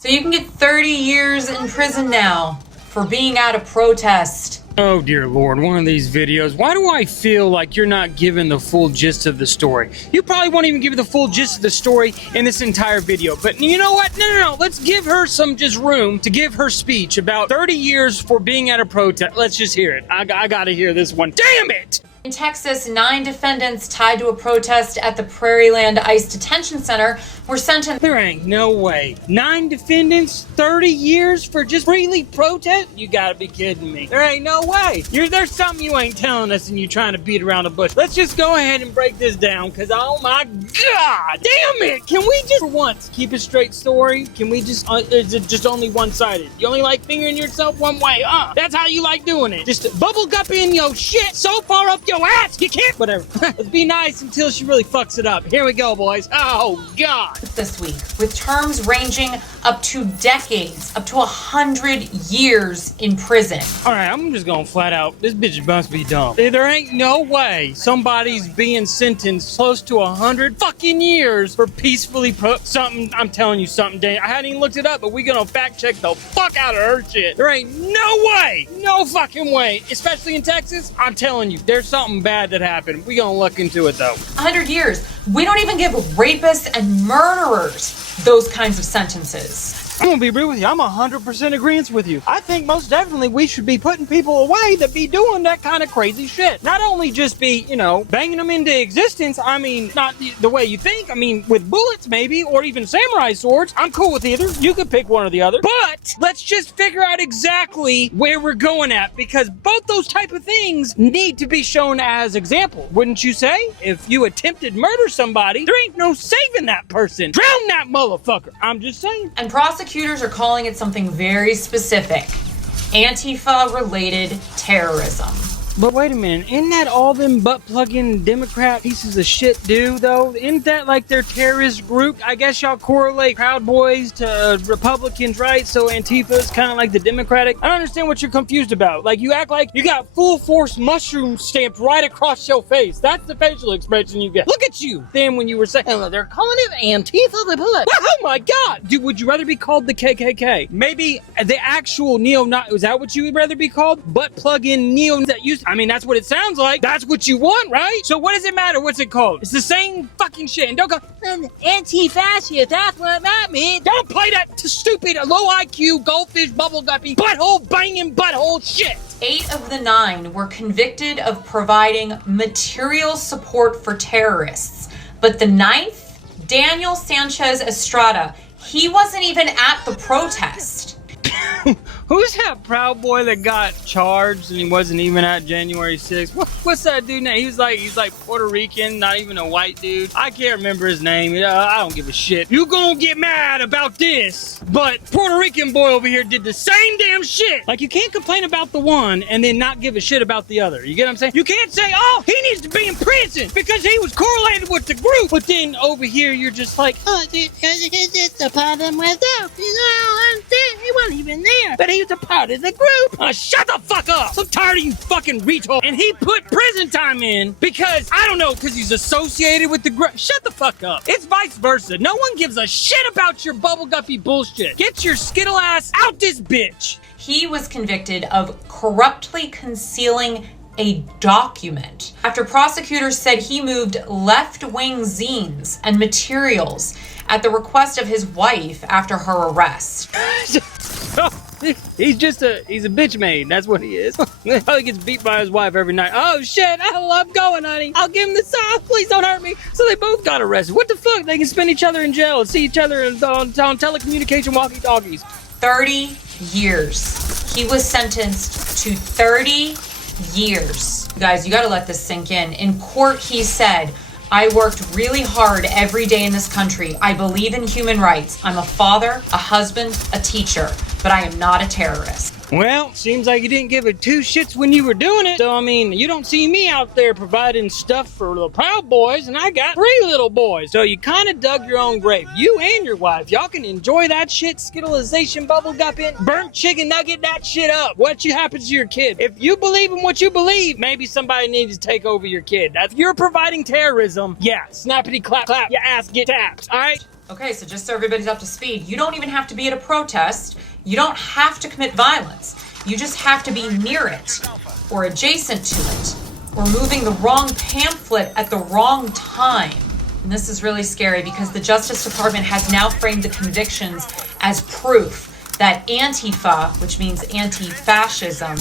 So you can get 30 years in prison now for being at a protest. Oh dear Lord, one of these videos. Why do I feel like you're not giving the full gist of the story? You probably won't even give the full gist of the story in this entire video. But you know what? No. Let's give her some just room to give her speech about 30 years for being at a protest. Let's just hear it. I gotta hear this one. Damn it! In Texas, 9 defendants tied to a protest at the Prairieland ICE Detention Center were sentenced. There ain't no way. 9 defendants, 30 years for just freely protest? You gotta be kidding me. There ain't no way. There's something you ain't telling us and you trying to beat around the bush. Let's just go ahead and break this down, because oh my God, damn it! Can we just for once keep a straight story? Can we just, is it just only one-sided? You only like fingering yourself one way, That's how you like doing it. Just bubble gupping your shit so far up your ass, you can't, whatever. Let's be nice until she really fucks it up. Here we go, boys. Oh, God. This week, with terms ranging up to decades, up to 100 years in prison. All right, I'm just going flat out. This bitch must be dumb. There ain't no way somebody's being sentenced close to 100 fucking years for peacefully something. I'm telling you something, Dan. I hadn't even looked it up, but we gonna fact check the fuck out of her shit. There ain't no way, no fucking way, especially in Texas. I'm telling you, there's something bad that happened. We gonna look into it though. 100 years. We don't even give rapists and murderers those kinds of sentences. I'm gonna be real with you. I'm 100% agreement with you. I think most definitely we should be putting people away that be doing that kind of crazy shit. Not only just be, banging them into existence. I mean, not the way you think. I mean, with bullets maybe, or even samurai swords. I'm cool with either. You could pick one or the other. But let's just figure out exactly where we're going at, because both those type of things need to be shown as example. Wouldn't you say? If you attempted murder somebody, there ain't no saving that person. Drown that motherfucker. I'm just saying. And prosecutors are calling it something very specific. Antifa-related terrorism. But wait a minute, isn't that all them butt-plugging Democrat pieces of shit do, though? Isn't that like their terrorist group? I guess y'all correlate Proud Boys to Republicans, right? So Antifa is kind of like the Democratic. I don't understand what you're confused about. Like, you act like you got full-force mushroom stamped right across your face. That's the facial expression you get. Look at you! Then when you were saying, oh, they're calling it Antifa, oh my God! Dude, would you rather be called the KKK? Maybe the actual neo-Nazi, is that what you would rather be called? Butt-plug-in neo that used I mean, that's what it sounds like. That's what you want, right? So what does it matter? What's it called? It's the same fucking shit. And don't go, anti-fascist, that's what that means. Don't play that stupid, low IQ, goldfish, bubble guppy, butthole banging butthole shit. 8 of the 9 were convicted of providing material support for terrorists. But the 9th, Daniel Sanchez Estrada, he wasn't even at the protest. Who's that Proud Boy that got charged and he wasn't even at January 6th? What's that dude name? He's like Puerto Rican, not even a white dude. I can't remember his name. I don't give a shit. You gonna get mad about this, but Puerto Rican boy over here did the same damn shit. Like, you can't complain about the one and then not give a shit about the other. You get what I'm saying? You can't say, oh, he needs to be in prison because he was correlated with the group. But then over here, you're just like, oh, it's a problem with us. He wasn't even there, but he was a part of the group. Shut the fuck up. I'm tired of you fucking retard. And he put prison time in because, I don't know, because he's associated with the group. Shut the fuck up. It's vice versa. No one gives a shit about your bubbleguppy bullshit. Get your skittle ass out this bitch. He was convicted of corruptly concealing a document after prosecutors said he moved left-wing zines and materials at the request of his wife after her arrest. He's a bitch maid. That's what he is. He probably gets beat by his wife every night. Oh shit, I love going, honey. I'll give him the sign. Please don't hurt me. So they both got arrested. What the fuck? They can spend each other in jail and see each other on telecommunication walkie-talkies. 30 years. He was sentenced to 30 years. You guys, you gotta let this sink in. In court, he said, I worked really hard every day in this country. I believe in human rights. I'm a father, a husband, a teacher, but I am not a terrorist. Well, seems like you didn't give it two shits when you were doing it. So, I mean, you don't see me out there providing stuff for the Proud Boys, and I got 3 little boys. So you kind of dug your own grave. You and your wife, y'all can enjoy that shit, Skittlization, bubble gupping, burnt chicken nugget, that shit up. What happens to your kid? If you believe in what you believe, maybe somebody needs to take over your kid. If you're providing terrorism, yeah, snappity clap clap, your ass get tapped, all right? Okay, so just so everybody's up to speed, you don't even have to be at a protest. You don't have to commit violence. You just have to be near it, or adjacent to it, or moving the wrong pamphlet at the wrong time. And this is really scary because the Justice Department has now framed the convictions as proof that Antifa, which means anti-fascism,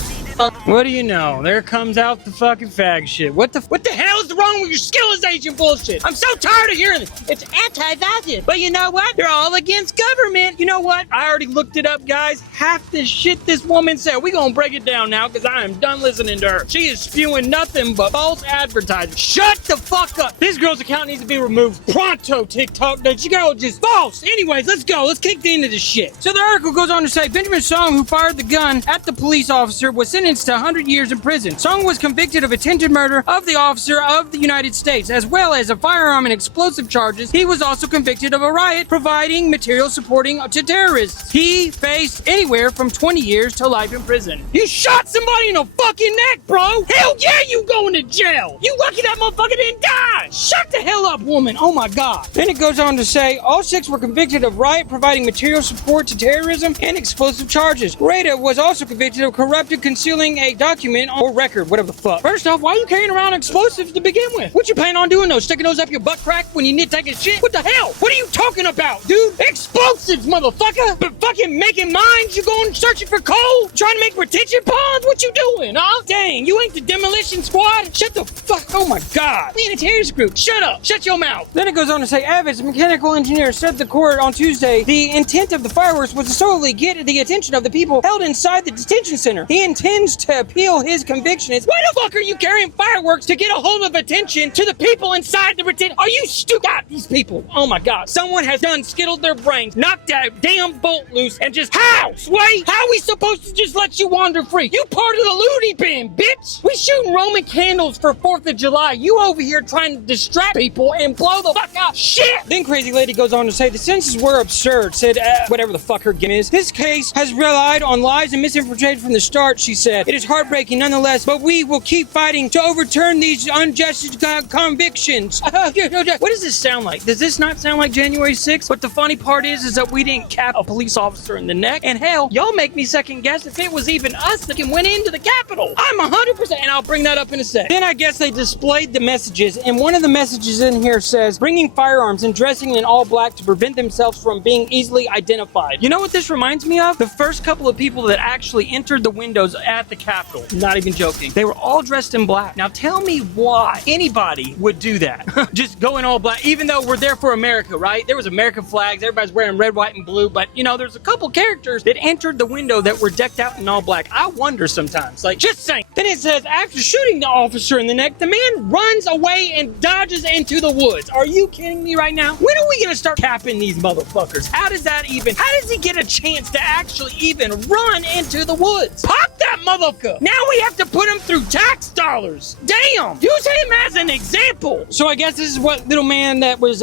what do you know? There comes out the fucking fag shit. What the hell is wrong with your Skittlization bullshit? I'm so tired of hearing it. It's anti-fascist. But you know what? They're all against government. You know what? I already looked it up, guys. Half the shit this woman said. We're gonna break it down now because I am done listening to her. She is spewing nothing but false advertising. Shut the fuck up. This girl's account needs to be removed pronto, TikTok. That girl just false. Anyways, let's go. Let's kick into this shit. So the article goes on to say Benjamin Song, who fired the gun at the police officer, was sentenced to 100 years in prison. Song was convicted of attempted murder of the officer of the United States, as well as a firearm and explosive charges. He was also convicted of a riot providing material supporting to terrorists. He faced anywhere from 20 years to life in prison. You shot somebody in the fucking neck, bro! Hell yeah, you going to jail! You lucky that motherfucker didn't die! Shut the hell up, woman! Oh my god. Then it goes on to say all 6 were convicted of riot providing material support to terrorism and explosive charges. Rada was also convicted of corrupted concealing a document or record, whatever the fuck. First off, why are you carrying around explosives to begin with? What you plan on doing though? Sticking those up your butt crack when you need to take a shit? What the hell? What are you talking about, dude? Explosives, motherfucker! But fucking making mines? You going searching for coal? Trying to make retention ponds? What you doing, huh? Dang, you ain't the demolition squad? Shut the fuck, oh my god. We in a terrorist group. Shut up. Shut your mouth. Then it goes on to say Evans, a mechanical engineer, said to the court on Tuesday the intent of the fireworks was to solely get the attention of the people held inside the detention center. He intends to appeal his conviction. Why the fuck are you carrying fireworks to get a hold of attention to the people inside the detention? Are you stupid? God, these people. Oh my god. Someone has done skittled their brains, knocked that damn bolt loose, and just how? Sway? How are we supposed to just let you wander free? You part of the loony bin, bitch! We shooting Roman candles for 4th of July. You over here trying to distract people and blow the fuck out. Shit! Then crazy lady goes on to say the sentences were absurd. Said, whatever the fuck her game is. This case has relied on lies and misinformation from the start, she said. It is heartbreaking nonetheless, but we will keep fighting to overturn these unjust convictions. What does this sound like? Does this not sound like January 6th? But the funny part is that we didn't cap a police officer in the neck. And hell, y'all make me second guess if it was even us that went into the Capitol. I'm 100%, and I'll bring that up in a sec. Then I guess they displayed the messages, and one of the messages in here says, bringing firearms and dressing in all black to prevent themselves from being easily identified. You know what this reminds me of? The first couple of people that actually entered the windows at the Capitol. Not even joking. They were all dressed in black. Now tell me why anybody would do that. Just go in all black, even though we're there for America, right? There was American flags, everybody's wearing red, white, and blue, but you know, there's a couple characters that entered the window that were decked out in all black. I wonder sometimes, like, just saying. Then it says, after shooting the officer in the neck, the man runs away and dodges into the woods. Are you kidding me right now? When are we gonna start capping these motherfuckers? How does he get a chance to actually even run into the woods? Pop that motherfucker! Now we have to put him through tax dollars. Damn! Use him as an example. So I guess this is what little man that was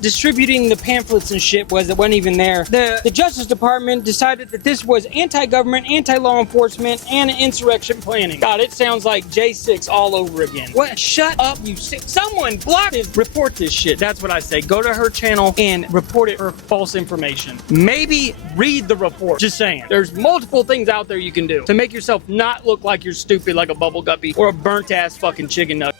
distributing the pamphlets and shit was that wasn't even there. The Justice Department decided that this was anti-government, anti-law enforcement, and insurrection planning. God, it sounds like J6 all over again. What? Shut up, you sick. Someone block this. Report this shit. That's what I say. Go to her channel and report it for false information. Maybe read the report. Just saying. There's multiple things out there you can do to make yourself not look like you're stupid like a bubble guppy or a burnt ass fucking chicken nugget.